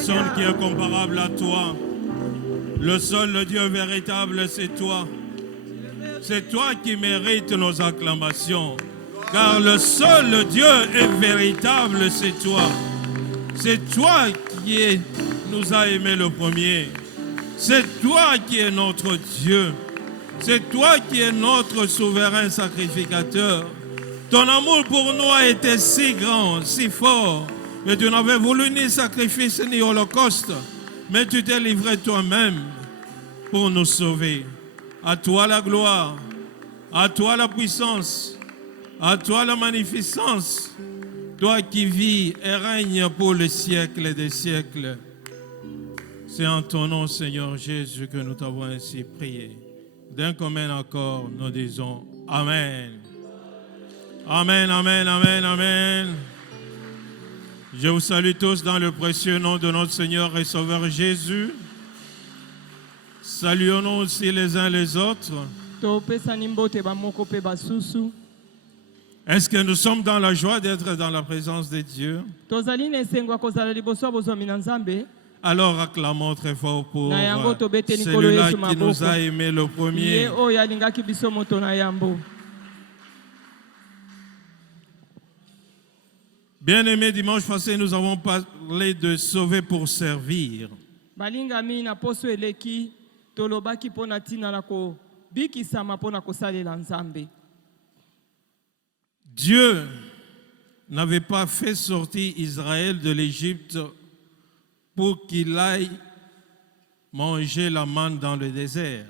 personne qui est comparable à toi. Le seul Dieu véritable, c'est toi. C'est toi qui mérites nos acclamations. Car le seul Dieu est véritable, c'est toi. C'est toi qui nous a aimés le premier. C'est toi qui es notre Dieu. C'est toi qui es notre souverain sacrificateur. Ton amour pour nous a été si grand, si fort, que tu n'avais voulu ni sacrifice ni holocauste, mais tu t'es livré toi-même pour nous sauver. À toi la gloire, à toi la puissance, à toi la magnificence, toi qui vis et règnes pour les siècles des siècles. C'est en ton nom, Seigneur Jésus, que nous t'avons ainsi prié. D'un commun accord, nous disons Amen. Amen, amen, amen, amen. Je vous salue tous dans le précieux nom de notre Seigneur et Sauveur Jésus. Saluons-nous aussi les uns les autres. Est-ce que nous sommes dans la joie d'être dans la présence de Dieu? Alors acclamons très fort pour celui-là qui nous a aimés le premier. Bien-aimés, dimanche passé, nous avons parlé de sauver pour servir. Dieu n'avait pas fait sortir Israël de l'Égypte pour qu'il aille manger la manne dans le désert.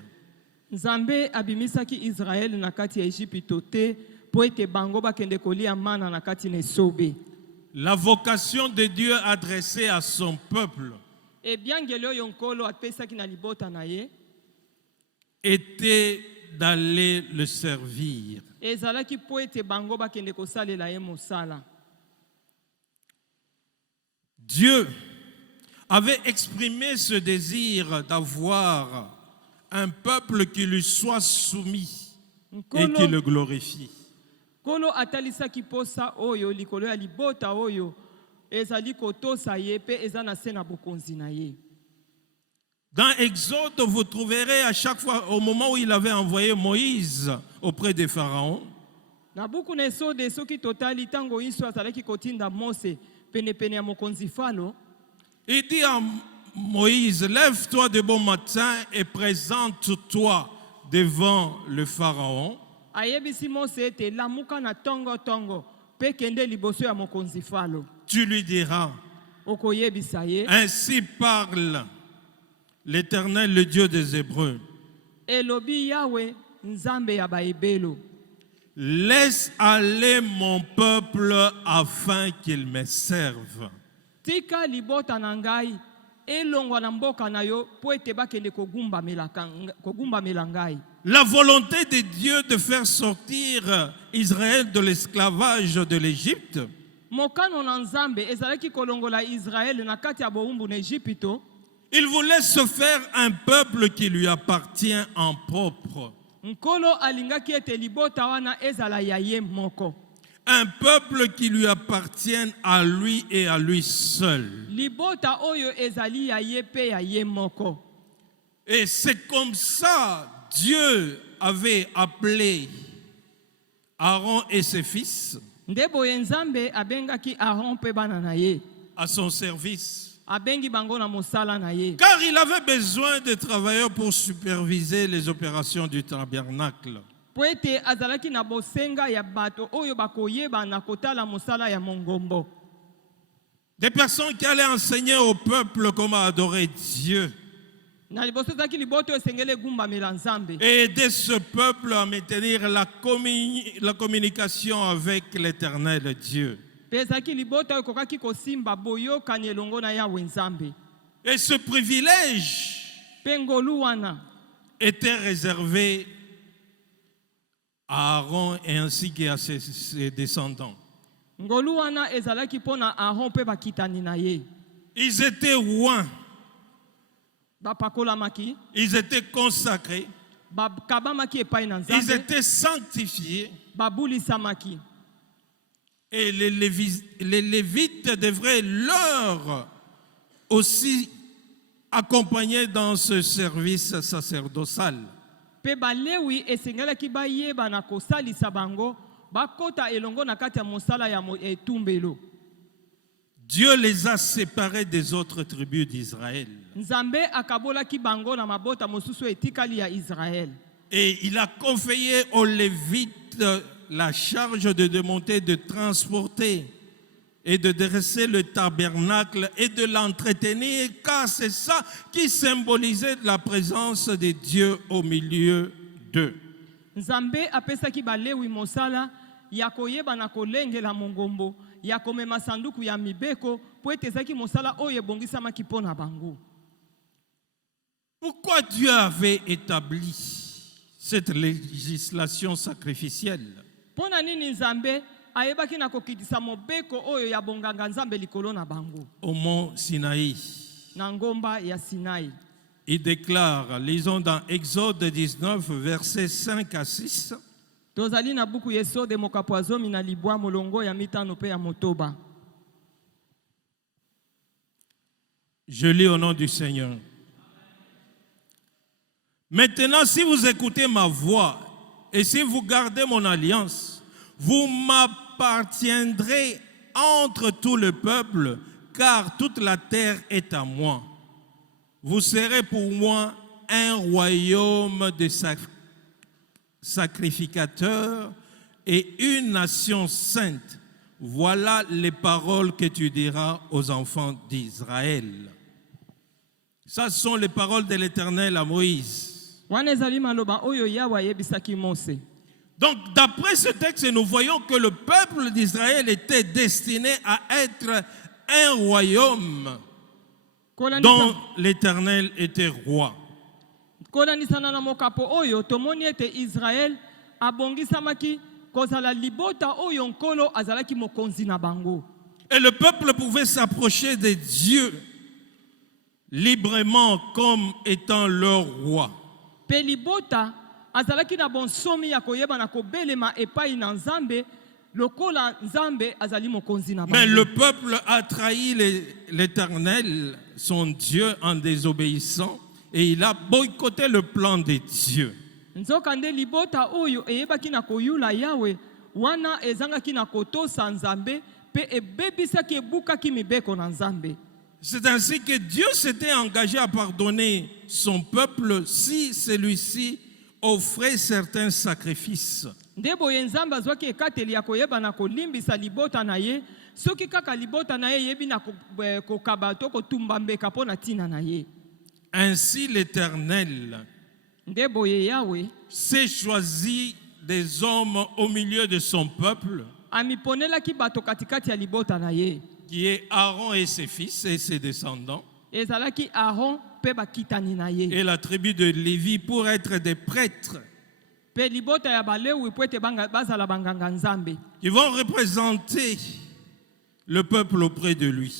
Nzambe abimisaki Israël na kati ya Egypte te po ete bango bakende kolia mana na kati na esobe. La vocation de Dieu adressée à son peuple était d'aller le servir. Dieu avait exprimé ce désir d'avoir un peuple qui lui soit soumis et qui le glorifie. Kolo atalisaki posa oyo likolo ya libota oyo ezali kotosa ye pe ezana sena bokonzi na ye. Dans Exode, vous trouverez à chaque fois, au moment où il avait envoyé Moïse auprès des pharaons, na buku na Exode soki totali tango iso azalaki kotinda Mose pene pene ya mokonzi Falo, il dit à Moïse, lève-toi de bon matin et présente-toi devant le pharaon. Tu lui diras, ainsi parle l'Éternel, le Dieu des Hébreux. Laisse aller mon peuple afin qu'il me serve. La volonté de Dieu de faire sortir Israël de l'esclavage de l'Égypte il voulait se faire un peuple qui lui appartient en propre. Un peuple qui lui appartienne à lui et à lui seul. Et c'est comme ça Dieu avait appelé Aaron et ses fils à son service. Car il avait besoin de travailleurs pour superviser les opérations du tabernacle. Des personnes qui allaient enseigner au peuple comment adorer Dieu. Et aider ce peuple à maintenir la communication avec l'Éternel Dieu. Et ce privilège était réservé à Aaron et ainsi qu'à ses descendants. Ils étaient loin. Ils étaient consacrés. Ils étaient sanctifiés. Et les Lévites devraient leur aussi accompagner dans ce service sacerdotal. Pe balewi esengelaki bayeba na kosalisa bango bakota elongo na kati ya mosala ya etumbelo. Dieu les a séparés des autres tribus d'Israël. Nzambe akabolaki bango na mabota mosusu etikali ya Israël. Et il a confié aux Lévites la charge de démonter, de transporter et de dresser le tabernacle et de l'entretenir, car c'est ça qui symbolisait la présence de Dieu au milieu d'eux. Nzambe apesaki balewi mosala ya koyeba na kolengela mongombo ya komema sanduku ya mibeko po ete ezaki mosala oyo ebongisamaki mpo na bango. Pourquoi Dieu avait établi cette législation sacrificielle? Pona nini Nzambe ayebaki na kokitisa mobeko oyo ya bonganga Nzambe likolo na bango? Au mont Sinaï. Na ngomba ya Sinai. Il déclare, lisons dans Exode 19, versets 5 à 6. Tozali na buku Yesode mokapo ya zomi na libwa molongo ya mitano pe ya motoba. Je lis au nom du Seigneur. Maintenant, si vous écoutez ma voix et si vous gardez mon alliance, vous m'appartiendrez entre tout le peuple, car toute la terre est à moi. Vous serez pour moi un royaume de sacrificateurs et une nation sainte. Voilà les paroles que tu diras aux enfants d'Israël. Ça, ce sont les paroles de l'Éternel à Moïse. Donc, d'après ce texte, nous voyons que le peuple d'Israël était destiné à être un royaume dont l'Éternel était roi. Et le peuple pouvait s'approcher de Dieu librement comme étant leur roi. Mais le peuple a trahi l'Éternel, son Dieu, en désobéissant, et il a boycotté le plan de Dieu. C'est ainsi que Dieu s'était engagé à pardonner son peuple si celui-ci offrait certains sacrifices. Ainsi l'Éternel s'est choisi des hommes au milieu de son peuple, qui est Aaron et ses fils et ses descendants, et la tribu de Lévi pour être des prêtres qui vont représenter le peuple auprès de lui.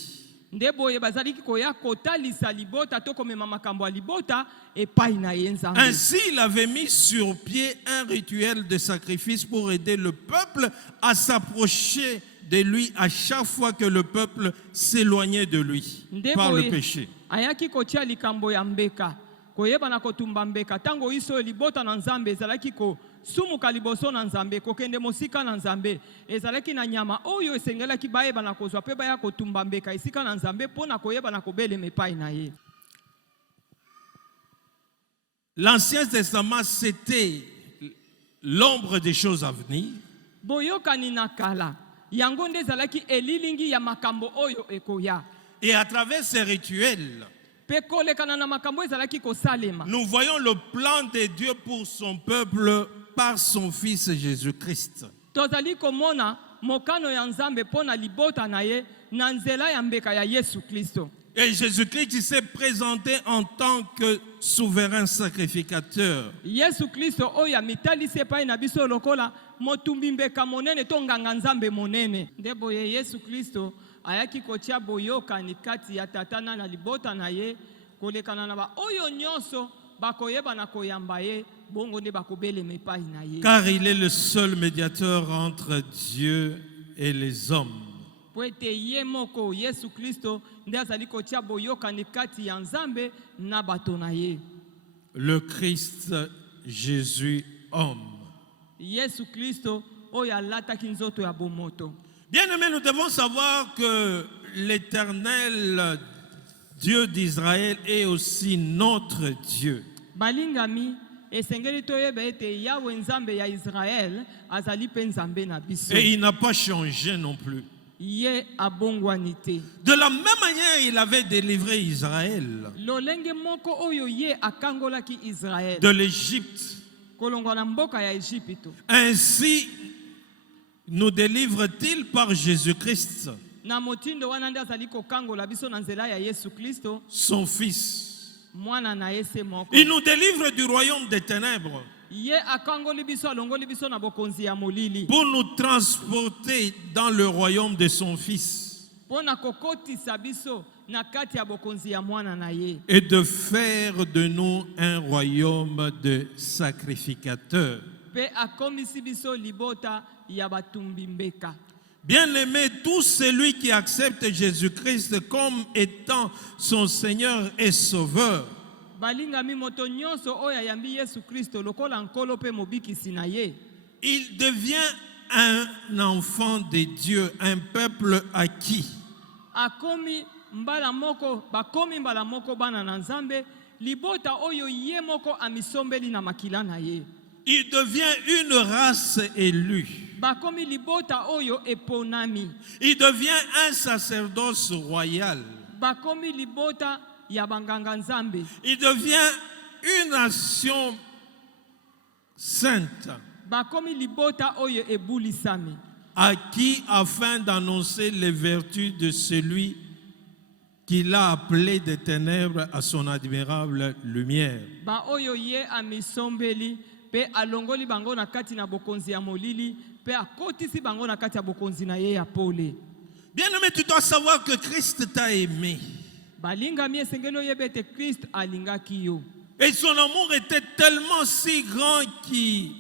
Ainsi, il avait mis sur pied un rituel de sacrifice pour aider le peuple à s'approcher de lui à chaque fois que le peuple s'éloignait de lui par le péché. L'Ancien Testament, c'était l'ombre des choses à venir. Et à travers ces rituels, nous voyons le plan de Dieu pour son peuple par son Fils Jésus-Christ. Et Jésus-Christ s'est présenté en tant que souverain sacrificateur. Car il est le seul médiateur entre Dieu et les hommes. po ete ye moko Yesu Kristo nde azali kotia boyokani kati ya Nzambe na bato na ye. Le Christ Jésus homme. Yesu Kristo oyo alataki nzoto ya bomoto. Bien-aimés, nous devons savoir que l'Éternel Dieu d'Israël est aussi notre Dieu. Balingami esengeli toyeba ete Yahweh Nzambe ya Israël azali pe Nzambe na biso. Et il n'a pas changé non plus. Ye abongwani te. De la même manière, il avait délivré Israël Lolenge moko oyo ye akangolaki Israël de l'Égypte. kolongwa na mboka ya Ejipito. Ainsi nous délivre-t-il par Jésus-Christ, Na motindo wana nde azali kokangola biso na nzela ya Yesu Kristo, son Fils. mwana na ese moko. Il nous délivre du royaume des ténèbres Ye akangoli biso alongoli biso na bokonzi ya molili. pour nous transporter dans le royaume de son Fils Pona kokotisa biso na kati ya bokonzi ya mwana na ye. et de faire de nous un royaume de sacrificateurs. Pe akomisi biso libota ya batumbi mbeka. Bien-aimé, tout celui qui accepte Jésus-Christ comme étant son Seigneur et Sauveur, Balingami moto nyonso oyo ayambi Yesu Kristo lokola nkolo pe mobikisi na ye. il devient un enfant de Dieu, un peuple acquis. Akomi mbala moko, bakomi mbala moko bana na Nzambe, libota oyo ye moko amisombeli na makila na ye. Il devient une race élue. Bakomi libota oyo eponami. Il devient un sacerdoce royal. Bakomi libota ya banganga Nzambe. Il devient une nation sainte, Bakomi libota oyo ebulisami. acquis afin d'annoncer les vertus de celui qui l'a appelé des ténèbres à son admirable lumière. Ba oyo ye amisombeli pe alongoli bango na kati na bokonzi ya molili pe akotisi bango na kati ya bokonzi na ye ya pole. Bien-aimé, tu dois savoir que Christ t'a aimé. Balingami esengeli oyeba ete Christ alingaki yo. Et son amour était tellement si grand qu'il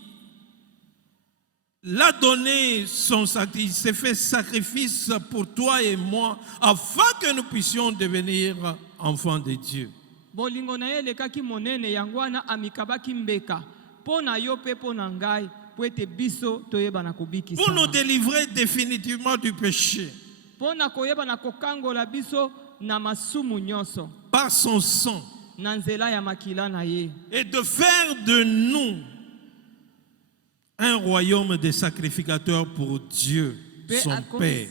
l'a donné son sacrifice. Il s'est fait sacrifice pour toi et moi afin que nous puissions devenir enfants de Dieu. Bolingo na ye lekaki monene yangwana amikabaki mbeka. Pona yo pe pona ngai po ete biso toyeba na kobikisa. Pour nous délivrer définitivement du péché. Pona koyeba na kokangola biso na masumu nyonso. Par son sang. Na nzela ya makila na ye. Et de faire de nous un royaume de sacrificateurs pour Dieu, son Père.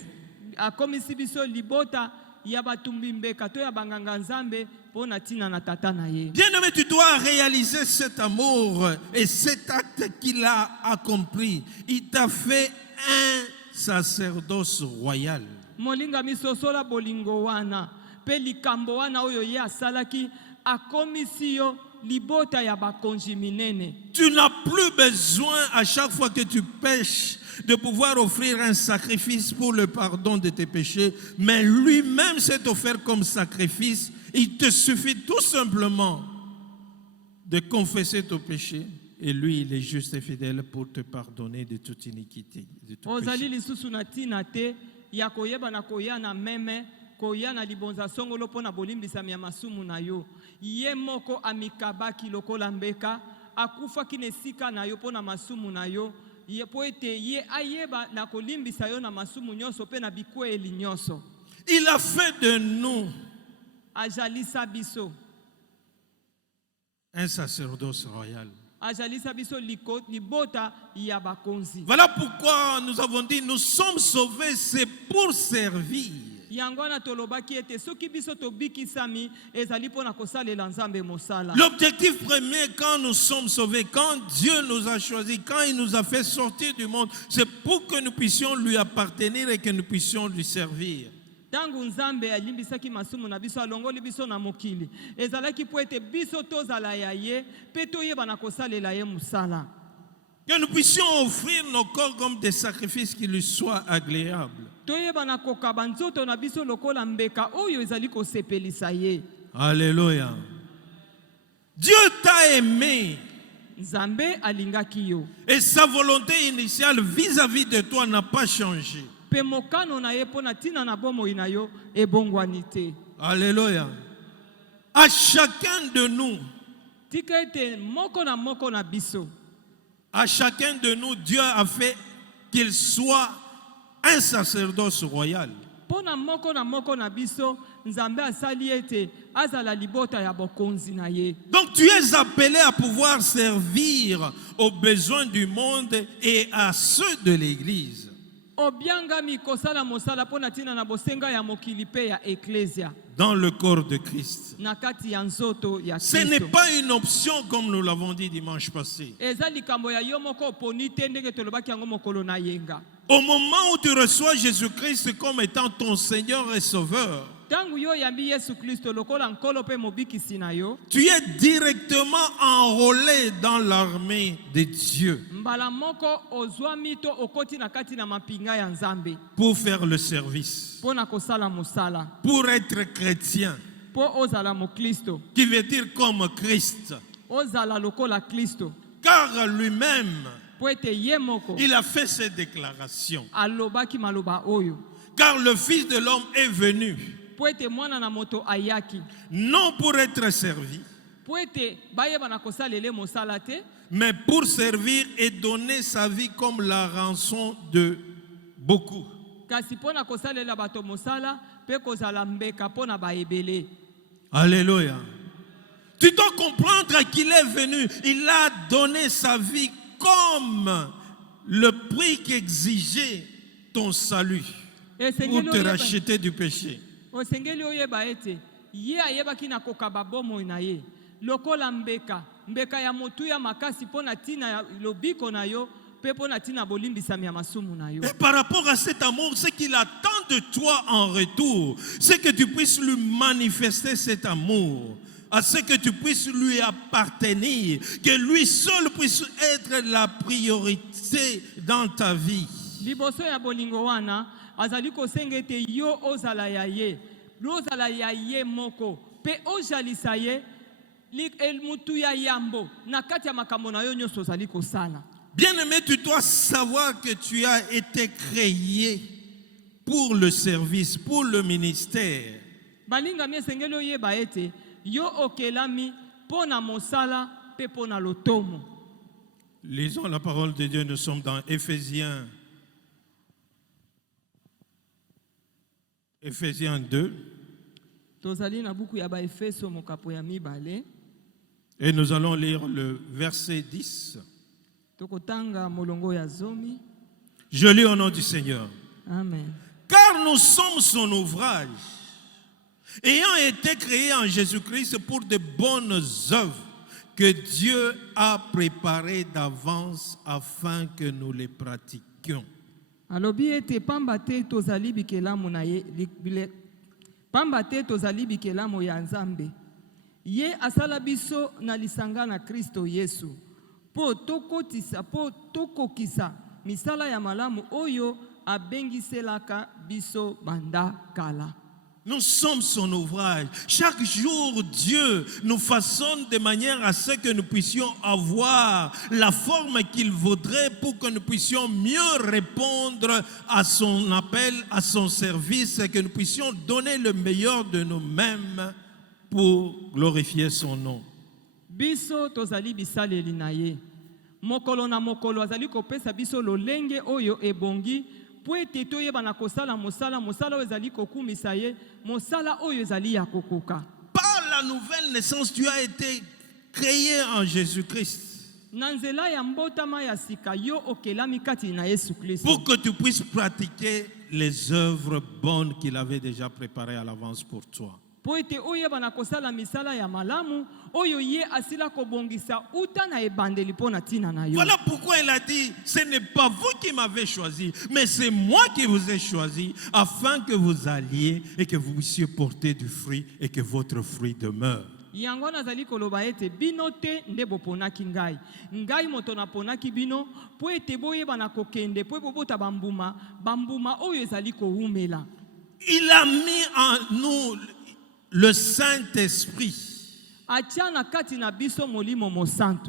Akomisi biso libota ya batumbi mbeka to ya banganga Nzambe pona tina na tata na ye. Bien-aimé, tu dois réaliser cet amour et cet acte qu'il a accompli. Il t'a fait un sacerdoce royal. Molinga misosola bolingo wana pe likambo wana oyo ye asalaki akomisi yo libota ya bakonzi minene. Tu n'as plus besoin à chaque fois que tu pêches de pouvoir offrir un sacrifice pour le pardon de tes péchés, mais lui-même s'est offert comme sacrifice. Il te suffit tout simplement de confesser ton péché et lui, il est juste et fidèle pour te pardonner de toute iniquité, de tout Ozali péché. lisusu na tina te ya koyeba na koya na meme koya na libonza songolo pona bolimbisami ya masumu na yo. Ye moko amikabaki lokola mbeka akufaki nesika na yo pona masumu na yo. Ye po ete ye ayeba na kolimbisa yo na masumu nyonso pe na bikweli nyonso. Il a fait de nous Ajalisa biso. un sacerdoce royal. Ajalisa biso libota ya bakonzi. Voilà pourquoi nous avons dit, nous sommes sauvés, c'est pour servir. Yangwana tolobaki ete soki biso tobikisami ezali pona kosalela Nzambe mosala. L'objectif premier quand nous sommes sauvés, quand Dieu nous a choisis, quand il nous a fait sortir du monde, c'est pour que nous puissions lui appartenir et que nous puissions lui servir. Tangu Nzambe alimbisaki masumu na biso alongoli biso na mokili. Ezalaki po ete biso tozala ya ye pe toyeba na kosalela ye musala. Que nous puissions offrir nos corps comme des sacrifices qui lui soient agréables. Toyeba na kokaba nzoto na biso lokola mbeka oyo ezali kosepelisa ye. Alléluia. Dieu t'a aimé. Nzambe alingaki yo. Et sa volonté initiale vis-à-vis de toi n'a pas changé. pe mokano na ye mpo na ntina na bomoi na yo ebongwani te. Alléluia. À chacun de nous, Tika ete moko na biso, à chacun de nous, Dieu a fait qu'il soit un sacerdoce royal. mpo na moko na biso, Nzambe asali ete azala libota ya bokonzi na ye. Donc tu es appelé à pouvoir servir aux besoins du monde et à ceux de l'Église. Obiangami kosala mosala mpo na ntina na bosenga ya mokili pe ya eklesia. Dans le corps de Christ. Na kati ya nzoto ya Ce n'est Kristo. pas une option comme nous l'avons dit dimanche passé. Eza likambo ya yo moko oponi te ndenge tolobaki yango mokolo na yenga. Au moment où tu reçois Jésus-Christ comme étant ton Seigneur et Sauveur, Tangu yo yambi Yesu Kristo lokola nkolo pe mobikisi na yo, tu es directement enrôlé dans l'armée de Dieu mbala moko ozwami to okoti na kati na mapinga ya Nzambe pour faire le service, mpo na kosala mosala, pour être chrétien, mpo ozala moklisto, qui veut dire comme Christ. ozala lokola Kristo, Car lui-même, mpo ete ye moko il a fait ces déclarations. alobaki maloba oyo, Car le Fils de l'homme est venu, mpo ete mwana na moto ayaki, non pour être servi, mpo ete bayeba na kosalele mosala te, mais pour servir et donner sa vie comme la rançon de beaucoup. kasi mpo na kosalela bato mosala mpe kozala mbeka mpo na baebele. Alléluia. Tu dois comprendre qu'il est venu, il a donné sa vie comme le prix qu'exigeait ton salut pour te racheter du péché. Osengeli oyeba ete ye ayebaki na kokaba bomoi na ye lokola mbeka ya motu ya makasi mpo na ntina ya lobiko na yo mpe mpo na ntina bolimbisami ya masumu na yo. Et par rapport à cet amour, ce qu'il attend de toi en retour, c'est que tu puisses lui manifester cet amour, à ce que tu puisses lui appartenir, que lui seul puisse être la priorité dans ta vie. Liboso ya bolingo wana azali kosenga ete yo ozala ya ye, ozala ya ye moko mpe ojalisa ye mutu ya yambo na kati ya makambo na yo nyonso ozali kosala. Bien-aimé, tu dois savoir que tu as été créé pour le service, pour le ministère. Balingami esengeli oyeba ete yo okelami mpo na mosala mpe mpo na lotomo. Lisons la parole de Dieu, nous sommes dans Éphésiens 2. Tozali na buku ya Baefeso mokapo ya mibale. Et nous allons lire le verset 10. Tokotanga molongo ya zomi. Je lis au nom du Seigneur. Amen. Car nous sommes son ouvrage, ayant été créés en Jésus-Christ pour de bonnes œuvres que Dieu a préparées d'avance afin que nous les pratiquions. Alobi ete pamba te tozali bikelamu na ye pamba te tozali bikelamu ya Nzambe. Ye asala biso na lisanga na Kristo Yesu. Po tokokisa misala ya malamu oyo abengiselaka biso banda kala. Nous sommes son ouvrage. Chaque jour, Dieu nous façonne de manière à ce que nous puissions avoir la forme qu'il voudrait pour que nous puissions mieux répondre à son appel, à son service, et que nous puissions donner le meilleur de nous-mêmes pour glorifier son nom. Biso tozali bisaleli na ye. Mokolo na mokolo azali kopesa biso lolenge oyo ebongi po ete toyeba na kosala mosala oyo ezali kokumisa ye, mosala oyo ezali ya kokoka. Par la nouvelle naissance, tu as été créé en Jésus-Christ. Na nzela ya mbotama ya sika yo okelami kati na Yesu Kristo. Pour que tu puisses pratiquer les œuvres bonnes qu'il avait déjà préparées à l'avance pour toi. Po ete oyeba na kosala misala ya malamu oyo ye asila kobongisa uta na ebandeli po na tina na yo. Voilà pourquoi il a dit, ce n'est pas vous qui m'avez choisi, mais c'est moi qui vous ai choisi, afin que vous alliez et que vous puissiez porter du fruit et que votre fruit demeure. Yango nazali koloba ete bino te nde boponaki ngai. Ngai moto naponaki bino po ete boyeba na kokende po bobota bambuma oyo ezali koumela. Il a mis en nous le Saint-Esprit,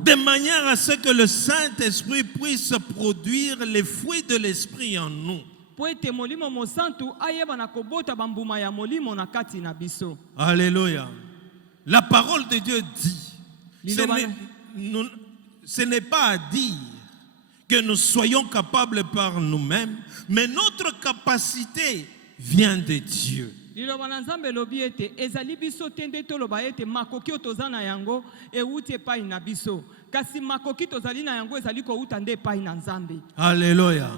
de manière à ce que le Saint-Esprit puisse produire les fruits de l'Esprit en nous. po ete molimo mosantu ayeba na kobota bambuma ya molimo na kati na biso. Alléluia. La parole de Dieu dit, ce n'est pas à dire que nous soyons capables par nous-mêmes, mais notre capacité vient de Dieu. Liloba na Nzambe lobi ete ezali biso tende toloba ete makoki otoza na yango euti epai na biso, kasi makoki tozali na yango ezali kouta nde epai na Nzambe. Alléluia.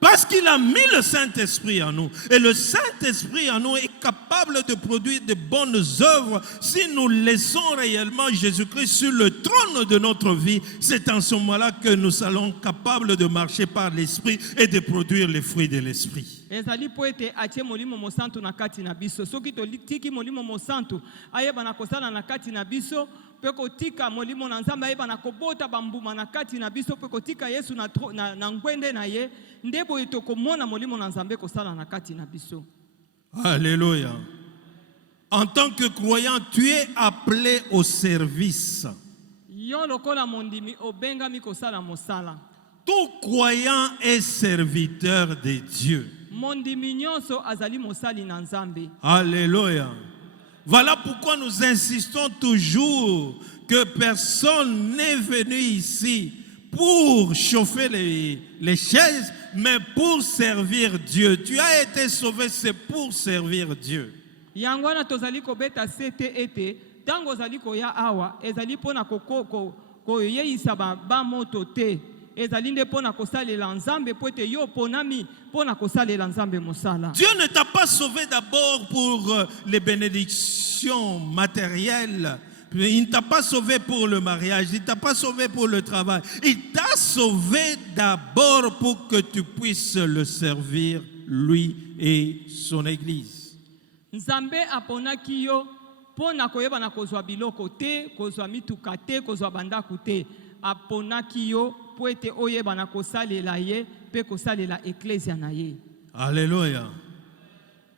Parce qu'il a mis le Saint-Esprit en nous. Et le Saint-Esprit en nous est capable de produire de bonnes œuvres si nous laissons réellement Jésus-Christ sur le trône de notre vie. C'est en ce moment-là que nous serons capables de marcher par l'Esprit et de produire les fruits de l'Esprit. Ezali po ete atie molimo mosantu na kati na biso. Soki toliki molimo mosantu ayeba na kosala na kati na biso, pe kotika molimo na Nzambe ayeba na kobota bambuma na kati na biso, pe kotika Yesu na ngwende na ye, ndebo etokomona molimo na Nzambe kosala na kati na biso. Alléluia. En tant que croyant, tu es appelé au service. Yo lokola mondimi obengami kosala mosala. Tout croyant est serviteur de Dieu. Mondimi nyonso azali mosali na Nzambe. Alléluia. Voilà pourquoi nous insistons toujours que personne n'est venu ici pour chauffer les chaises, mais pour servir Dieu. Tu as été sauvé, c'est pour servir Dieu. Yangwana tozali kobeta sete ete tango zali koya awa ezali pona ko yeisa ba moto te. Ezali nde pona kosalela Nzambe po ete yo ponami pona kosalela Nzambe mosala. Dieu ne t'a pas sauvé d'abord pour les bénédictions matérielles. Il ne t'a pas sauvé pour le mariage, il ne t'a pas sauvé pour le travail. Il t'a sauvé d'abord pour que tu puisses le servir, lui et son église. Nzambe aponaki yo pona koyeba na kozwa biloko te, kozwa mituka te, kozwa bandaku te. Aponaki yo po ete oyeba na kosalela ye pe kosalela eklesia na ye. Alléluia.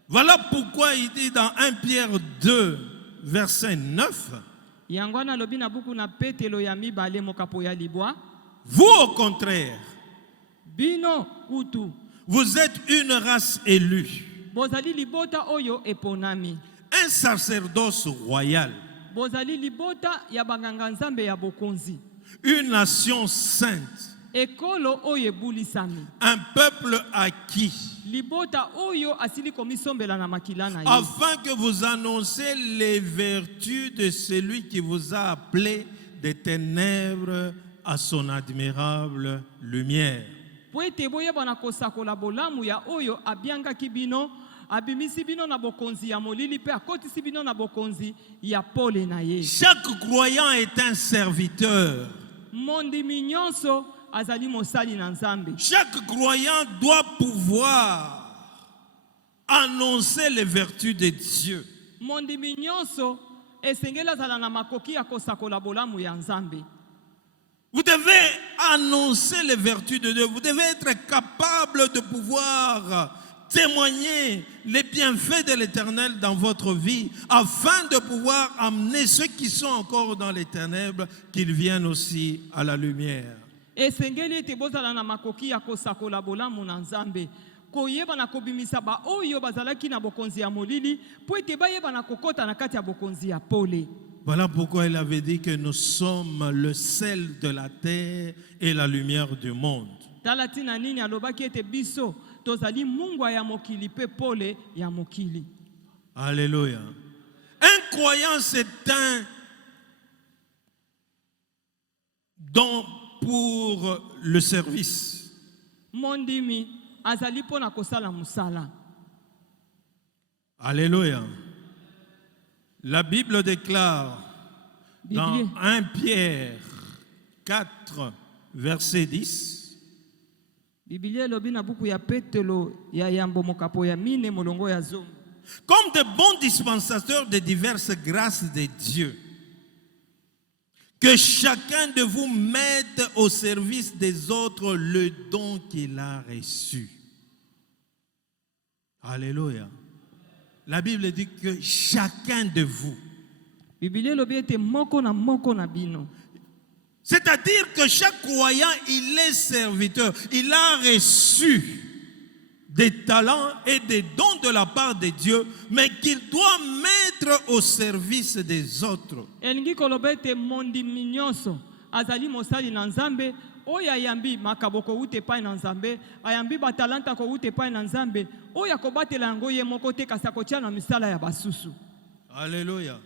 Voilà pourquoi il dit dans 1 Pierre 2, verset 9, Yangwana lobi na buku na Petelo ya mibale mokapo ya libwa. Vous au contraire, Bino kutu, vous êtes une race élue, bozali libota oyo eponami, un sacerdoce royal, bozali libota ya banganga Nzambe ya bokonzi, une nation sainte, ekolo oyo ebulisami, un peuple acquis, libota oyo asili komisombela na makila na ye, afin que vous annoncez les vertus de celui qui vous a appelé des ténèbres à son admirable lumière. Po ete boyeba na kosakola bolamu ya oyo abiangaki bino, abimisi bino na bokonzi ya molili pe akotisi bino na bokonzi ya pole na ye. Chaque croyant est un serviteur. Mondimi nyonso azali mosali na Nzambe. Chaque croyant doit pouvoir annoncer les vertus de Dieu. Mondimi nyonso esengeli azala na makoki ya kosakola bolamu ya Nzambe. Vous devez annoncer les vertus de Dieu. Vous devez être capable de pouvoir témoigner les bienfaits de l'Éternel dans votre vie, afin de pouvoir amener ceux qui sont encore dans les ténèbres, qu'ils viennent aussi à la lumière. Esengeli ete bozala na makoki ya kosakola bolamu na Nzambe. Koyeba na kobimisa ba oyo bazalaki na bokonzi ya molili, po ete bayeba na kokota na kati ya bokonzi ya pole. Voilà pourquoi il avait dit que nous sommes le sel de la terre et la lumière du monde. Talatina nini alobaki ete biso tozali mungwa ya mokili pe pole ya mokili. Alléluia. Un croyant, c'est un don pour le service. Mondimi azali pona kosala musala. Alléluia. La Bible déclare dans 1 Pierre 4, verset 10, Biblia lobi na buku ya Petelo ya yambo mokapo ya mine molongo ya zomo. Comme de bons dispensateurs de diverses grâces de Dieu, que chacun de vous mette au service des autres le don qu'il a reçu. Alléluia. La Bible dit que chacun de vous. Biblia lobi ete moko na bino. C'est-à-dire que chaque croyant, il est serviteur. Il a reçu des talents et des dons de la part de Dieu, mais qu'il doit mettre au service des autres. elingi koloba ete mondimi nyonso azali mosali na nzambe oyo ayambi makabo kouta epai na nzambe, ayambi batalanta kouta epai na nzambe, oyo akobatela yango ye moko te kasi akotia na misala ya basusu. Alléluia.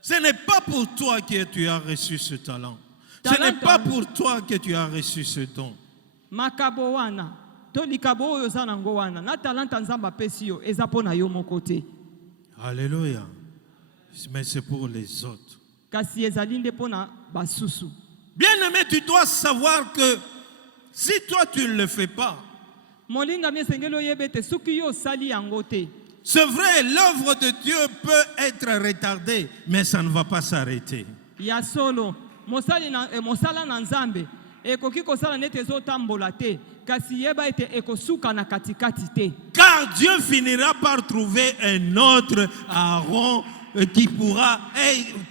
Ce n'est pas pour toi que tu as reçu ce talent. Ce n'est pas pour toi que tu as reçu ce don. Makabo wana to likabo oyo za nango wana na talanta nzamba pesi yo eza pona yo moko te. Alléluia. Mais c'est pour les autres. Kasi ezali nde pona basusu. Bien-aimé, tu dois savoir que si toi tu ne le fais pas, molinga mi esengeli oyeba ete soki yo osali yango te, c'est vrai, l'œuvre de Dieu peut être retardée, mais ça ne va pas s'arrêter. ya solo mosala na nzambe ekoki kosala nete ezotambola te, kasi yeba ete ekosuka na katikati te. Car Dieu finira par trouver un autre Aaron qui pourra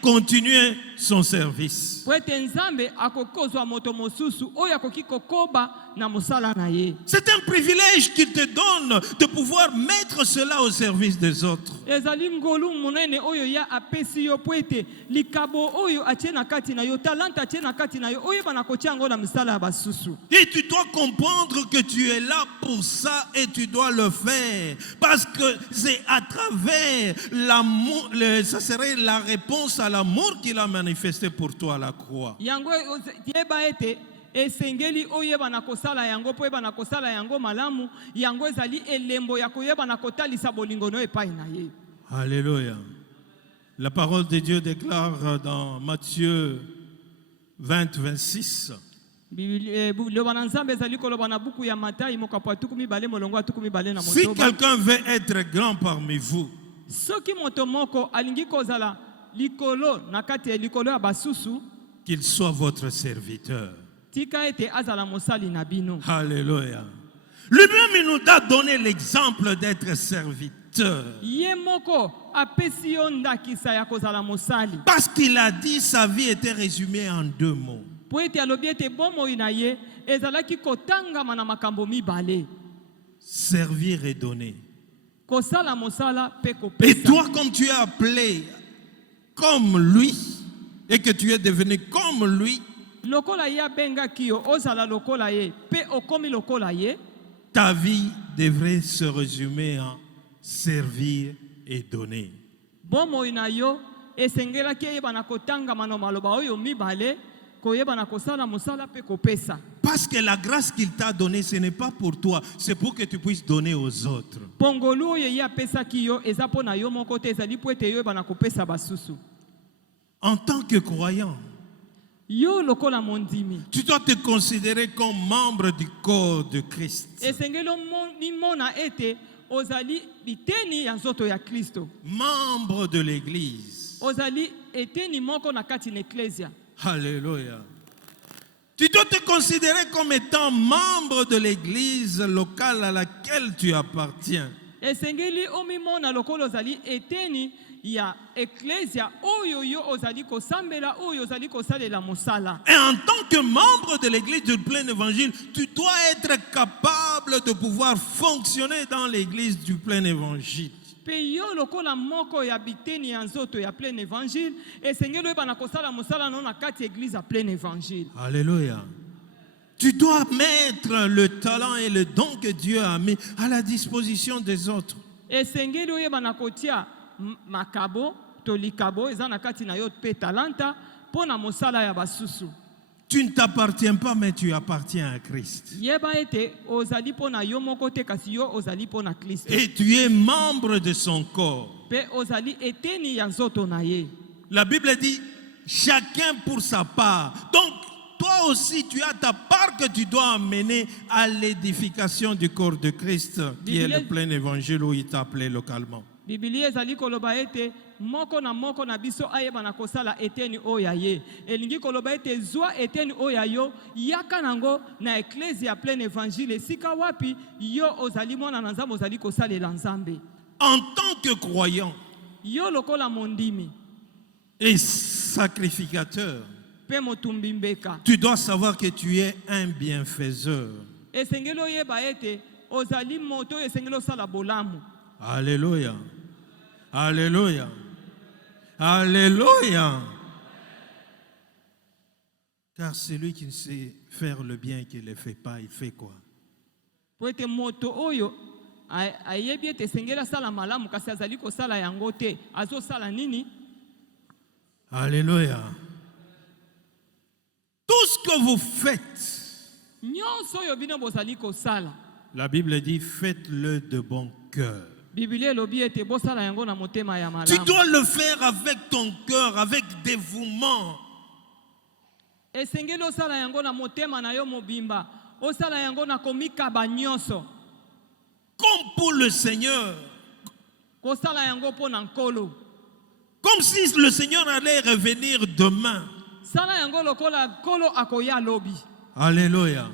continuer son service. Po ete nzambe akokozwa moto mosusu oyo akoki kokoba na mosala na ye. C'est un privilège qu'il te donne de pouvoir mettre cela au service des autres. Ezali ngolu munene oyo ya apesi yo po ete likabo oyo atie na kati na yo, talanta atie na kati na yo oyo bana kotia yango na misala ya basusu. Et tu dois comprendre que tu es là pour ça et tu dois le faire. Parce que c'est à travers l'amour, ça serait la réponse à l'amour qu'il a manifesté pour toi à la croix. Yango yeba ete esengeli oyeba na kosala yango po yeba na kosala yango malamu, yango ezali elembo ya koyeba na kotalisa bolingo no epai na ye. Alléluia. La parole de Dieu déclare dans Matthieu 20, 26. Si quelqu'un veut être grand parmi vous, qu'il soit votre serviteur. Alléluia. Lui-même, il nous a donné l'exemple d'être serviteur. Parce qu'il a dit sa vie était résumée en 2 mots. Servir et donner. Et toi, comme tu es appelé comme lui, et que tu es devenu comme lui, ta vie devrait se résumer en servir et donner. Parce que la grâce qu'il t'a donnée, ce n'est pas pour toi, c'est pour que tu puisses donner aux autres. En tant que croyant, tu dois te considérer comme membre du corps de Christ. Membre de l'Église. Alléluia. Tu dois te considérer comme étant membre de l'église locale à laquelle tu appartiens. Et en tant que membre de l'église du plein évangile, tu dois être capable de pouvoir fonctionner dans l'église du plein évangile. Alléluia. Tu dois mettre le talent et le don que Dieu a mis à la disposition des autres. Tu ne t'appartiens pas, mais tu appartiens à Christ. Et tu es membre de son corps. La Bible dit chacun pour sa part. Donc, toi aussi, tu as ta part que tu dois amener à l'édification du corps de Christ, qui est le plein évangile où il t'a appelé localement. Moko na biso ayeba na kosala eteni oyaye elingi koloba ete zwa eteni oyayo yaka nango na ecclesia plein évangile sika wapi yo ozali mwana na nzambe ozali kosalela nzambe. En tant que croyant yo lokola mondimi et sacrificateur, pe motumbi mbeka, tu dois savoir que tu es un bienfaiseur. esengeli oyeba ete ozali moto esengeli osala bolamu. Alléluia. Alléluia. Alléluia. Car celui qui ne sait faire le bien et qui ne le fait pas, il fait quoi? Po ete moto oyo ayebi ete esengeli asala malamu kasi azali kosala yango te, azosala nini? Alléluia. Tout ce que vous faites, Nyonso oyo bino bozali kosala, la Bible dit, faites-le de bon cœur. Biblia elobi ete bosala yango na motema ya Tu malamu. dois le faire avec ton cœur, avec dévouement. Esengeli osala yango na motema na yo mobimba, osala yango na komikaba nyonso. Comme pour le Seigneur. Kosala yango po na nkolo. Comme si le Seigneur allait revenir demain. Sala yango lokola nkolo akoya lobi. Alléluia.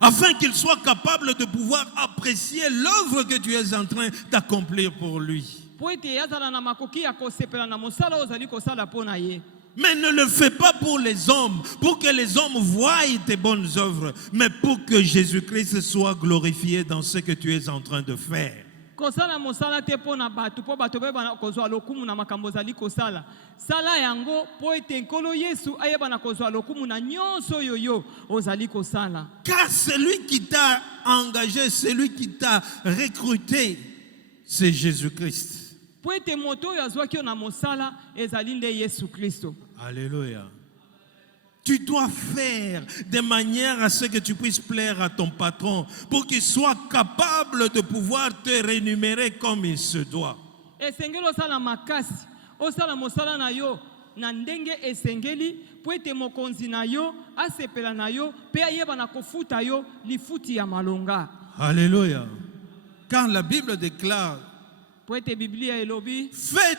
Afin qu'il soit capable de pouvoir apprécier l'œuvre que tu es en train d'accomplir pour lui. Po ete yazala na makoki ya kosepela na mosala ozali kosala po na ye. Mais ne le fais pas pour les hommes, pour que les hommes voient tes bonnes œuvres, mais pour que Jésus-Christ soit glorifié dans ce que tu es en train de faire. Kosala mosala te po na batu, po batu beba na kozwa lokumu na makambo ozali kosala. Sala yango po ete nkolo Yesu ayeba na kozwa lokumu na nyonso yoyo ozali kosala. Car celui qui t'a engagé, celui qui t'a recruté, c'est Jésus-Christ. Po ete moto oyo azwaki yo na mosala ezali nde Yesu Kristo. Alléluia. Tu dois faire de manière à ce que tu puisses plaire à ton patron pour qu'il soit capable de pouvoir te rémunérer comme il se doit. Esengeli osala makasi, osala mosala na yo na ndenge esengeli po ete mokonzi na yo asepela na yo pe ayeba na kofuta yo lifuti ya malonga. Alléluia. Car la Bible déclare, Po ete Biblia elobi, faites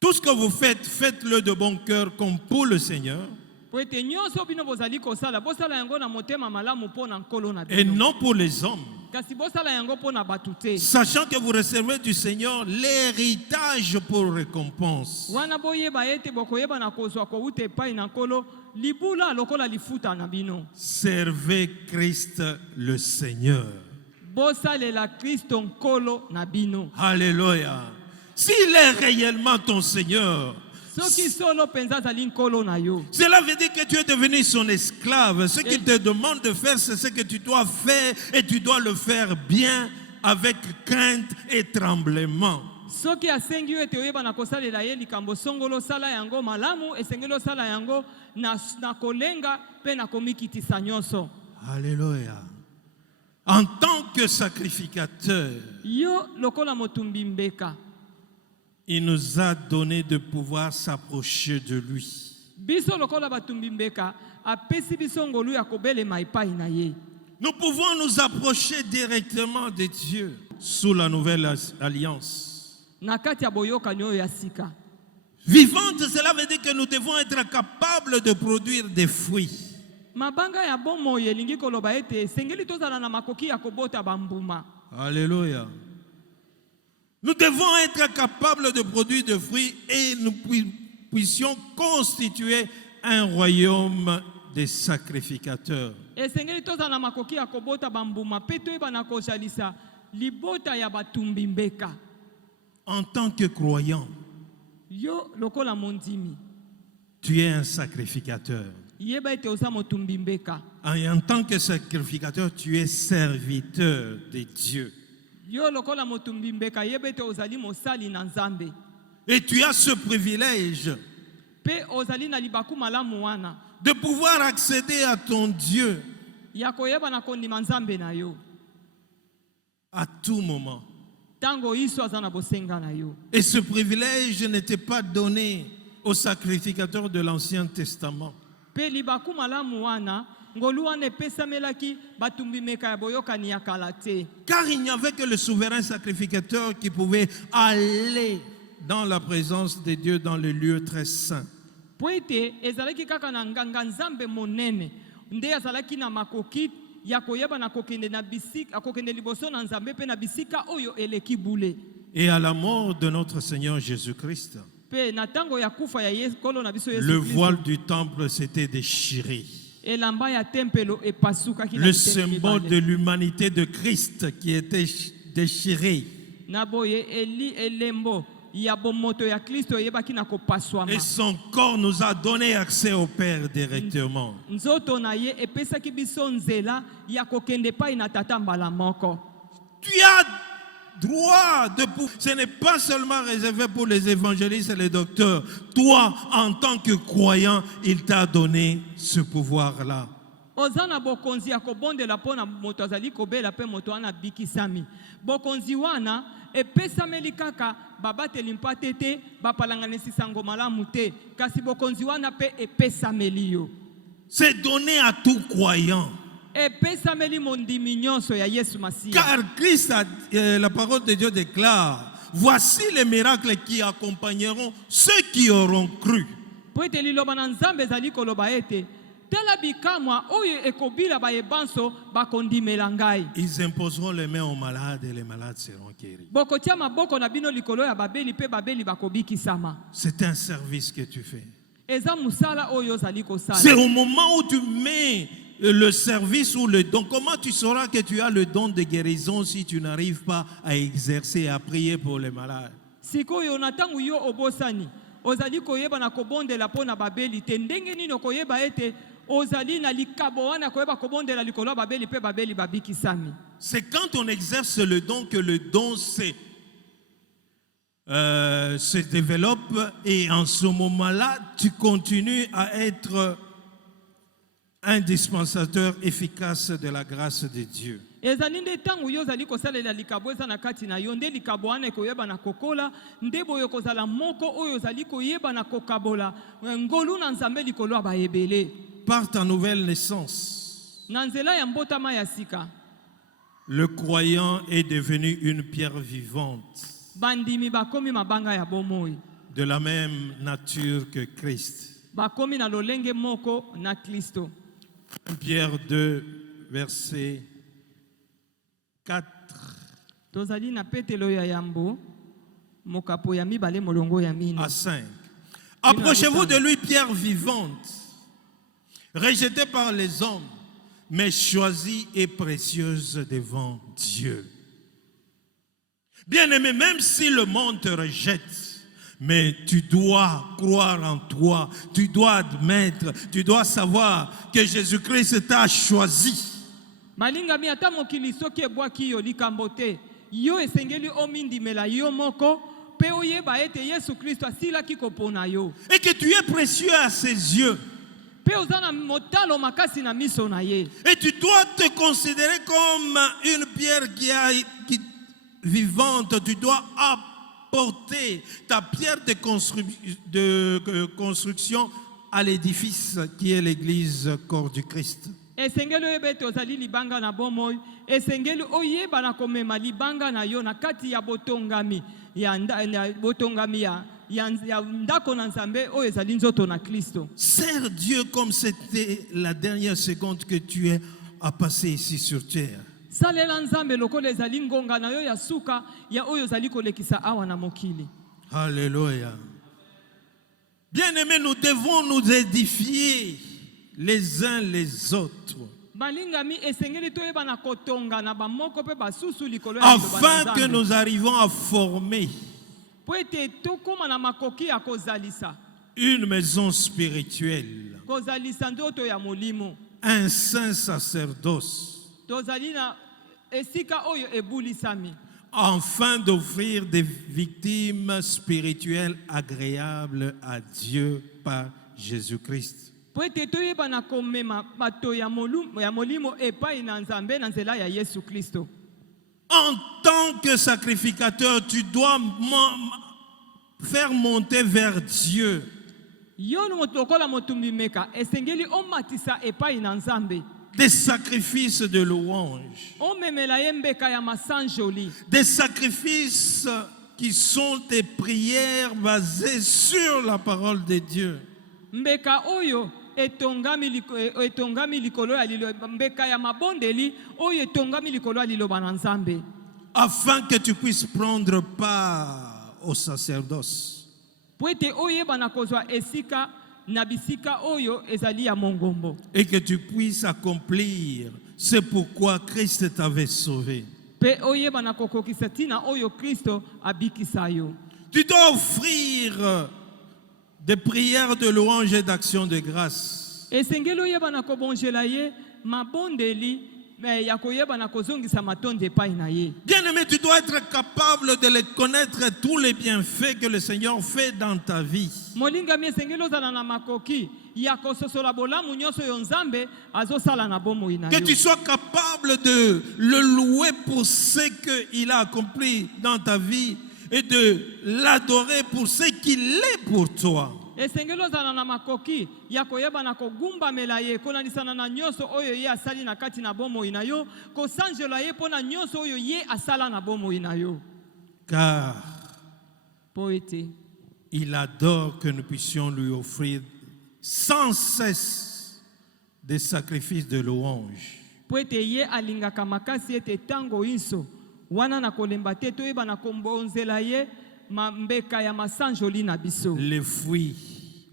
tout ce que vous faites, faites-le de bon cœur comme pour le Seigneur po ete nyonso bino bozali kosala, bosala yango na motema malamu po na nkolo na et bino. non pour les hommes, Kasi bosala yango po na batu te. sachant que vous recevez du Seigneur l'héritage pour récompense. Wana boyeba ete bokoyeba na kozwa kouta epai na nkolo libula lokola lifuta na bino. Servez Christ le Seigneur. Bosalela Kristo nkolo na bino. Alléluia. S'il est réellement ton Seigneur, Soki solo penza azali nkolo na yo. cela veut dire que tu es devenu son esclave. Ce qu'il te demande de faire, c'est ce que tu dois faire et tu dois le faire bien avec crainte et tremblement. Soki asengi yo ete oyeba na kosalela ye likambo songolo sala yango malamu, esengeli osala yango na kolenga pe na komikitisa nyonso. Alléluia. En tant que sacrificateur, Yo lokola motumbi mbeka. il nous a donné de pouvoir s'approcher de lui. Biso lokola batumbi mbeka apesi biso ngolu ya kobelema epai na ye. Nous pouvons nous approcher directement de Dieu sous la nouvelle alliance. Na kati ya boyokani oyo ya sika. Vivante, cela veut dire que nous devons être capables de produire des fruits. Mabanga ya bomoi elingi koloba ete sengeli tozala na makoki ya kobota bambuma. Alléluia. Nous devons être capables de produire des fruits et nous puissions constituer un royaume des sacrificateurs. Esengeli tozala na makoki ya kobota bambuma pe toyeba na kosalisa libota ya batumbi mbeka. En tant que croyant, Yo lokola mondimi. tu es un sacrificateur. Yeba ete oza motumbi mbeka. Et en tant que sacrificateur, tu es serviteur de Dieu. Yo lokola motumbi mbeka yeba ete ozali mosali na Nzambe. Et tu as ce privilège Pe ozali na libaku malamu wana. de pouvoir accéder à ton Dieu Ya koyeba na kondima Nzambe na yo. à tout moment. Tango iso aza na bosenga na yo. Et ce privilège n'était pas donné aux sacrificateurs de l'Ancien Testament. Pe libaku malamu wana ngolu wana epesamelaki batumbi meka ya boyokani ya kala te. Car il n'y avait que le souverain sacrificateur qui pouvait aller dans la présence de Dieu dans le lieu très saint. Po ete ezalaki kaka na nganga Nzambe monene nde azalaki na makoki ya koyeba na kokende na bisika akokende liboso na Nzambe pe na bisika oyo eleki bule. Et à la mort de notre Seigneur Jésus-Christ, Pe na tango ya kufa ya Yesu kolo na biso Yesu le Kristo. voile du temple s'était déchiré. elamba ya tempelo epasukaki na Le biteni symbole mibale. de l'humanité de Christ qui était déchiré. Na boye elembo ya bomoto ya Kristo eyebaki na kopaswama. Et son corps nous a donné accès au Père directement. Nzoto na ye epesaki biso nzela ya kokende pai na tata mbala moko. Tu as droit de pouvoir. Ce n'est pas seulement réservé pour les évangélistes et les docteurs. Toi, en tant que croyant, il t'a donné ce pouvoir-là. Ozana bokonzi ya kobondela pona moto azali kobela pe moto wana bikisami. Bokonzi wana epesameli kaka babateli mpate te bapalanganisisa ngoma malamu te kasi bokonzi wana pe epesameli yo. C'est donné à tout croyant. Epesameli mondimi nyonso ya Yesu Masiya. Car Christ, la parole de Dieu déclare, voici les miracles qui accompagneront ceux qui auront cru. Po ete liloba na Nzambe ezali koloba ete tala bikamwa oyo ekobila bayebanso bakondimela ngai. Ils imposeront les mains aux malades et les malades seront guéris. Bokotia maboko na bino likolo ya babeli pe babeli bakobikisama. C'est un service que tu fais. Eza musala oyo ozali kosala. C'est au moment où tu mets le service ou le don. Comment tu sauras que tu as le don de guérison si tu n'arrives pas à exercer, à prier pour les malades? Sikoyo na tangu yo obosani ozali koyeba na kobondela pona babeli te ndenge nini koyeba ete ozali na likabo wana koyeba kobondela likolo babeli pe babeli babikisami. C'est quand on exerce le don que le don se développe et en ce moment-là, tu continues à être un dispensateur efficace de la grâce de Dieu. Ezali nde tangu yo zali kosalela likabo eza na kati na yo nde likabo wana koyeba na kokola nde boyo kozala moko oyo zali koyeba na kokabola ngolu na Nzambe likolo ya bayebele. Par ta nouvelle naissance, Na nzela ya mbotama ya sika le croyant est devenu une pierre vivante bandimi bakomi mabanga ya bomoi de la même nature que Christ. bakomi na lolenge moko na Kristo. Pierre 2, verset 4 Tozali na petelo ya yambo mokapo ya mibale molongo ya mine. à 5. Approchez-vous de lui, pierre vivante, rejetée par les hommes, mais choisie et précieuse devant Dieu. Bien-aimé, même si le monde te rejette, mais tu dois croire en toi, tu dois admettre, tu dois savoir que Jésus-Christ t'a choisi. Malinga mi ata mokili soki ebwaki yo likambo te yo esengeli omindimela yo moko pe oyeba ete Yesu Kristo asilaki kopona yo Et que tu es précieux à ses yeux. pe oza na motalo makasi na miso na ye. Et tu dois te considérer comme une pierre vivante. Tu dois apporter ta pierre de construction à l'édifice qui est l'église corps du Christ. Esengeli oyeba ete ozali libanga na bomoi esengeli oyeba na komema libanga na yo na kati ya botongami ya ndako na Nzambe oyo ezali nzoto na Kristo. Sers Dieu comme c'était la dernière seconde que tu as passé ici sur terre. Salela Nzambe lokola ezali ngonga na yo ya suka ya oyo ezali kolekisa awa na mokili. Alléluia. Bien-aimés, nous devons nous édifier les uns les autres Balingami esengeli toyeba na kotonga na bamoko pe basusu likolo ya afin que nous arrivions à former po ete tokoma na makoki ya kozalisa une maison spirituelle, kozalisa ndoto ya molimo. un saint sacerdoce, Tozali na esika oyo ebulisami afin d'offrir des victimes spirituelles agréables à Dieu par Jésus-Christ. po ete toyeba na komema bato ya molimo epai na Nzambe na nzela ya Yesu Kristo. En tant que sacrificateur, tu dois faire monter vers Dieu Yo lokola motumbi meka esengeli omatisa epai na Nzambe. des sacrifices de louange, Omemela ye mbeka ya masanjoli. des sacrifices qui sont des prières basées sur la parole de Dieu. Mbeka oyo etongami likolo ya liloba mbeka ya mabondeli oyo etongami likolo ya liloba na Nzambe. Afin que tu puisses prendre part au sacerdoce. Po ete oyeba na kozwa esika na bisika oyo ezali ya mongombo. Et que tu puisses accomplir c'est pourquoi Christ t'avait sauvé. Pe oyeba na kokokisa tina oyo Kristo abikisa yo. Tu dois offrir des prières de louange et d'action de grâce. Esengeli oyeba na kobonjela ye mabondeli mais ya koyeba na kozongisa matonde epai na ye. Bien-aimé, tu dois être capable de les connaître tous les bienfaits que le Seigneur fait dans ta vie. Molinga mi esengeli ozala na makoki ya kososola bolamu nyonso yo Nzambe azosala na bomoi na yo. Que tu sois capable de le louer pour ce qu'il a accompli dans ta vie et de l'adorer pour ce qu'il est pour toi. Esengeli ozala na makoki ya koyeba na kogumbamela ye konanisana na nyonso oyo ye asali na kati na bomoi na yo, kosanjela ye pona nyonso oyo ye asala na bomoi na yo. Car Poete il adore que nous puissions lui offrir sans cesse des sacrifices de louange. Poete ye alingaka makasi ete tango inso wana na kolemba te toyeba na kombonzela ye mambeka ya masanjoli na biso. Les fruits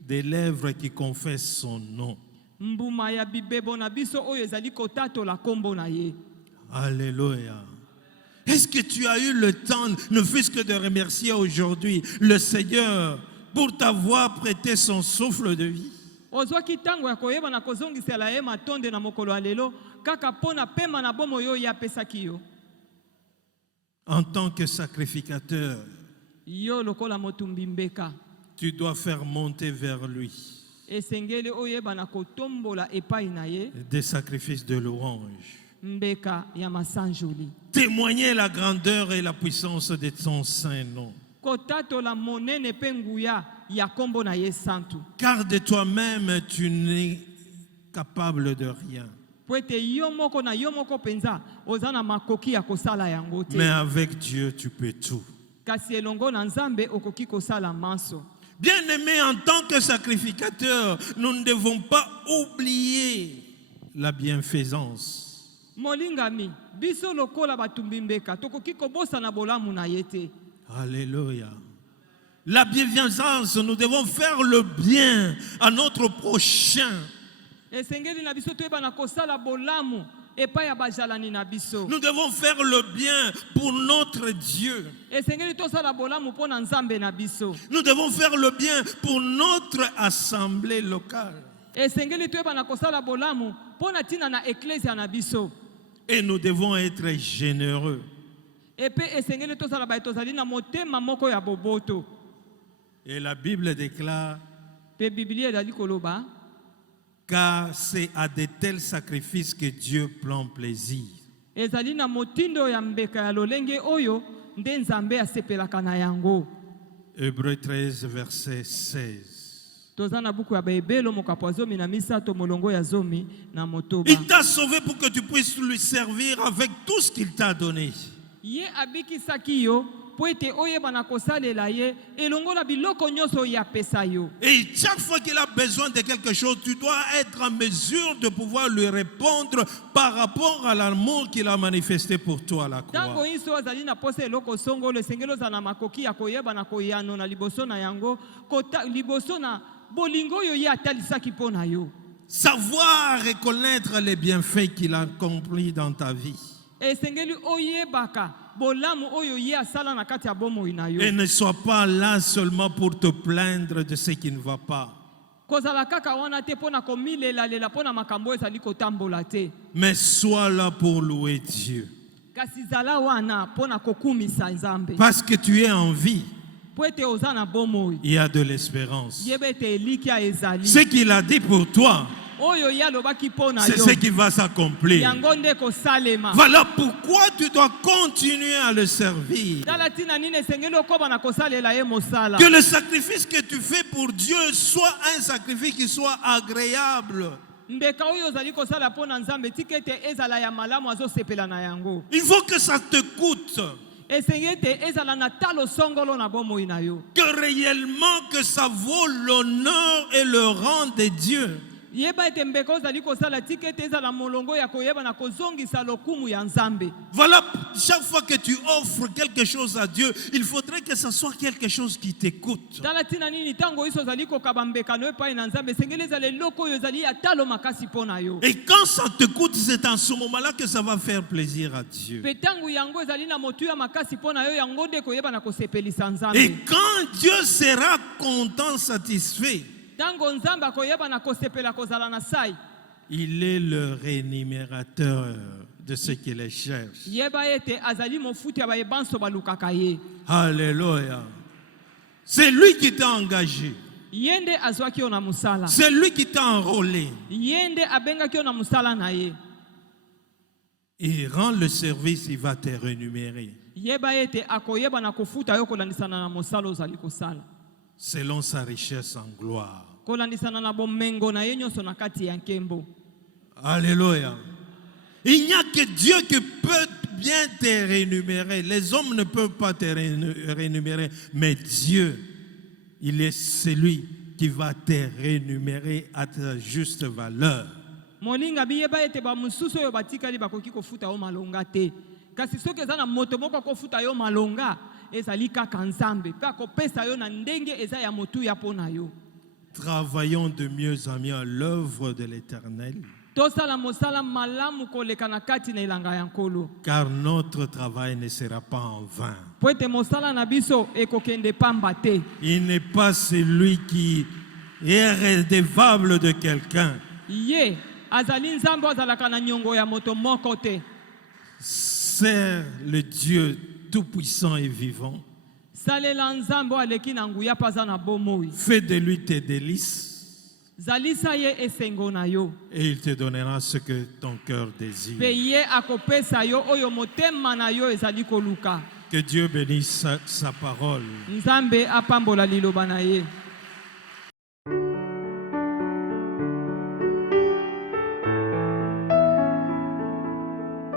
des lèvres qui confessent son nom. Mbuma ya bibebo na biso oyo ezali kotatola kombo na ye. Alléluia. Est-ce que tu as eu le temps, ne fût-ce que de remercier aujourd'hui le Seigneur pour t'avoir prêté son souffle de vie? Ozwaki tango ya koyeba na kozongisela ye matonde na mokolo ya lelo kaka pona pema na bomo yo ya pesaki yo. En tant que sacrificateur, Yo lokola motumbi mbeka tu dois faire monter vers lui esengeli oyeba na kotombola epai na ye des sacrifices de louange. mbeka ya masanjoli. Témoigner la grandeur et la puissance de ton saint nom. Kotatola monene pe nguya ya kombo na ye santu. Car de toi-même, tu n'es capable de rien. Poete yo moko na yo moko penza ozana makoki ya kosala yango te. Mais avec Dieu, tu peux tout. Kasi elongo na Nzambe okoki kosala manso. Bien-aimés, en tant que sacrificateurs, nous ne devons pas oublier la bienfaisance. Molingami biso lokola batumbi mbeka tokoki kobosa na bolamu na ye te. Alléluia. La bienfaisance, nous devons faire le bien à notre prochain. Esengeli na biso toyeba na kosala bolamu epai ya bajalani na biso. Nous devons faire le bien pour notre Dieu. Esengeli tosala bolamu pona Nzambe na biso. Nous devons faire le bien pour notre assemblée locale. Esengeli toyeba na kosala bolamu pona tina na eklesia na biso. Et nous devons être généreux. Epe esengeli tosala ba tozali na motema moko ya boboto. Et la Bible déclare, Pe Biblia ezali koloba car c'est à de tels sacrifices que Dieu prend plaisir. ezali na motindo ya mbeka ya lolenge oyo nde Nzambe asepelaka na yango. Hébreux 13, verset 16. Toza na buku ya Baebelo mokapo zomi na misato molongo ya zomi na motoba. Il t'a sauvé pour que tu puisses lui servir avec tout ce qu'il t'a donné. Ye abikisaki yo po ete oyeba na kosalela ye elongo na biloko nyonso ya pesa yo. Et chaque fois qu'il a besoin de quelque chose, tu dois être en mesure de pouvoir lui répondre par rapport à l'amour qu'il a manifesté pour toi à la Tango croix. inso azali na pose eloko songolo esengeli ozala na makoki ya koyeba na koyano na liboso na yango liboso na bolingo yo ye atalisaki mpo na yo. Savoir reconnaître les bienfaits qu'il a accomplis dans ta vie. Esengeli oyebaka bolamu oyo ye asala na kati ya bomoi na yo. Et ne sois pas là seulement pour te plaindre de ce qui ne va pas. Kozala kaka wana te pona komilela lela pona makambo ezali kotambola te. Mais sois là pour louer Dieu. Kasi zala wana pona kokumisa Nzambe. Parce que tu es en vie. Po ete oza na bomoi. Il y a de l'espérance. Yeba ete elikia ezali. Ce qu'il a dit pour toi, Oyo ya lobaki pona c'est yo. ce qui va s'accomplir. Yango nde kosalema. Voilà pourquoi tu dois continuer à le servir. Tala tina nini esengeli okoba na kosalela ye mosala. Que le sacrifice que tu fais pour Dieu soit un sacrifice qui soit agréable. Mbeka oyo ozali kosala pona Nzambe tikete ezala ya malamu azosepela na yango. Il faut que ça te coûte. Esengete ezala na talo songolo na bomoi na yo. Que réellement que ça vaut l'honneur et le rang de Dieu. Yeba ete mbeka ozali kosala tika ete ezala molongo ya koyeba na kozongisa lokumu ya Nzambe. Voilà, chaque fois que tu offres quelque chose à Dieu, il faudrait que ce soit quelque chose qui t'écoute. Tala tina nini tango iso ozali kokaba mbeka no epai na Nzambe sengeli ezala eloko oyo ezali ya talo makasi mpo na yo. Et quand ça t'écoute, c'est en ce moment-là que ça va faire plaisir à Dieu. Pe tango yango ezali na motuya makasi mpo na yo yango nde koyeba na kosepelisa Nzambe. Et quand Dieu sera content, satisfait, Tango Nzambe akoyeba na kosepela kozala na sai. il est le rémunérateur de ceux qui les cherchent. Yeba ete azali mofuti ya bayebanso balukaka ye. Alléluia. C'est lui qui t'a engagé. Yende azwaki yo na musala. C'est lui qui t'a enrôlé. Yende abengaki yo na musala na ye. Il rend le service, il va te rémunérer. Yeba ete akoyeba na kofuta yo kolandisana na musala ozali kosala. Selon sa richesse en gloire. Kolandisana na bomengo na ye nyonso na kati ya nkembo. Alléluia. Il n'y a que Dieu qui peut bien te rémunérer. Les hommes ne peuvent pas te rémunérer, mais Dieu, il est celui qui va te rémunérer à ta juste valeur. Moninga biyeba ete ba mususu yo batikali bakoki kofuta yo malonga te. Kasi soki eza na moto moko kofuta yo malonga, ezali kaka Nzambe. Pe akopesa yo na ndenge eza ya motu ya pona yo. Travaillons de mieux en mieux à l'œuvre de l'Éternel. Tosala mosala malamu koleka na kati na ilanga ya nkolo. Car notre travail ne sera pas en vain. Po ete mosala na biso ekokende pamba te. Il n'est pas celui qui est redevable de quelqu'un. Ye azali Nzambe azalaka na nyongo ya moto moko te. Sers le Dieu tout-puissant et vivant. Salela Nzambe aleki na nguya paza na bomoi. Fais de lui tes délices. Zalisa ye esengo na yo. Et il te donnera ce que ton cœur désire. Pe ye akopesa yo oyo motema na yo ezali koluka. Que Dieu bénisse sa parole. Nzambe apambola liloba na ye.